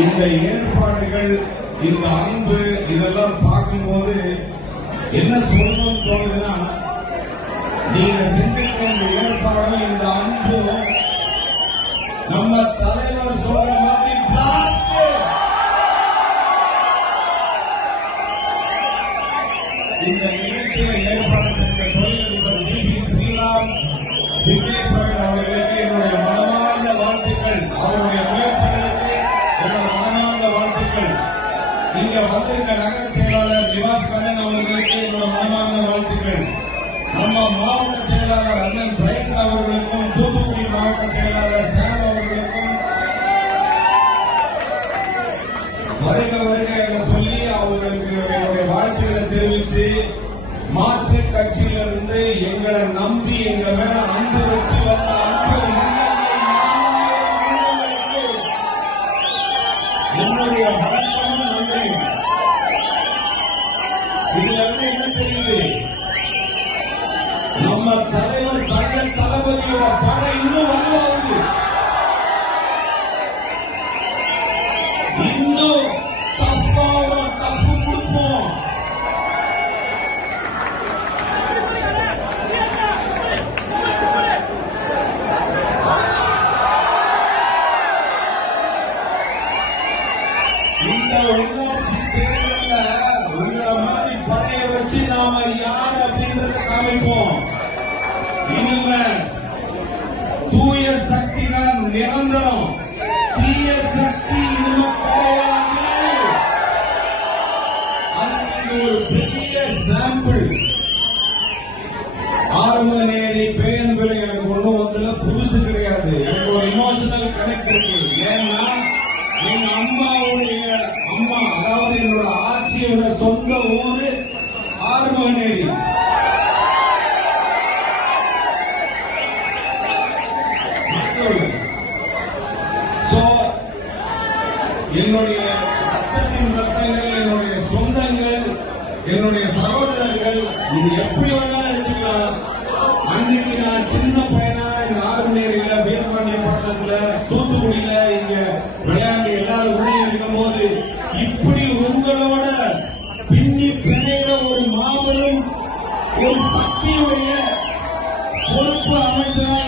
இந்த ஏற்பாடுகள், இந்த அன்பு, இதெல்லாம் பார்க்கும்போது என்ன சொல்லணும்னு தோணுதுன்னா, நீங்க செஞ்சிருக்க இந்த ஏற்பாடும் இந்த அன்பும் நம்ம தலைவர் சொல்ற மாதிரி இந்த நிகழ்ச்சியை ஏற்பாடு செய்த தொழிலதிபர் ஜி.பி. ஸ்ரீராம் விக்னேஸ்வரன் அவர்களுக்கு என்னுடைய மனமார்ந்த வாழ்த்துக்கள். அவருடைய முயற்சிகளுக்கு என்னுடைய மனமார்ந்த வாழ்த்துக்கள். இங்க வந்திருக்க நகர செயலாளர் நிவாஸ் கண்ணன் அவர்களுக்கு என்னுடைய மனமார்ந்த வாழ்த்துக்கள். நம்ம மாவட்ட செயலாளர் அண்ணன் பிரைட் அவர்களுக்கும், தூத்துக்குடி மாவட்ட செயலாளர் சாம் அவர்களுக்கும் வருக வருக என சொல்லி அவர்களுக்கு என்னுடைய வாழ்த்துக்களை தெரிவித்து, மாற்று கட்சியிலிருந்து எங்களை நம்பி எங்க மேல அன்பு வச்சு வந்த அன்பு என்னுடைய வணக்கமும் நன்றி. இதுல இருந்து என்ன தெரியுது, நம்ம தலைவர் தங்க தளபதியோட படை இன்னும் வலுவாகுது. இன்னும் தப்பாவோட தப்பு கொடுப்போம். இந்த உள்ளாட்சி தேர்தலில் உங்களை மாதிரி படையை வச்சு நாம யார் அப்படின்றத காமிப்போம். இனிமே தூய சக்தி தான் நிரந்தரம், தீய சக்தி இனிமே கிடையாது. அதுக்கு ஒரு பெரிய சாம்பிள். ஆறுமநேரி பேயன்பிள்ளை எனக்கு ஒண்ணும் வந்து புதுசு கிடையாது. எனக்கு ஒரு இமோஷனல் கனெக்ட் இருக்கு. ஏன்னா எங்க அம்மாவுடைய அம்மா, அதாவது என்னோட ஆட்சியோட சொந்த ஊரு ஆறுமநேரி. என்னுடைய ரத்தத்தின் ரத்தங்கள், என்னுடைய சொந்தங்கள், என்னுடைய சகோதரர்கள், இது எப்படி வேணாலும் எடுத்துக்கலாம். அன்னைக்கு நான் சின்ன பையனா இந்த ஆறுமநேரியில, வீரபாண்டியப்பட்டினத்துல, தூத்துக்குடியில இங்க விளையாண்டு எல்லாரும் உள்ளே இருக்கும் போது இப்படி உங்களோட பின்னி பிணைகிற ஒரு மாபெரும் ஒரு சக்தியுடைய பொறுப்பு அமைச்சராக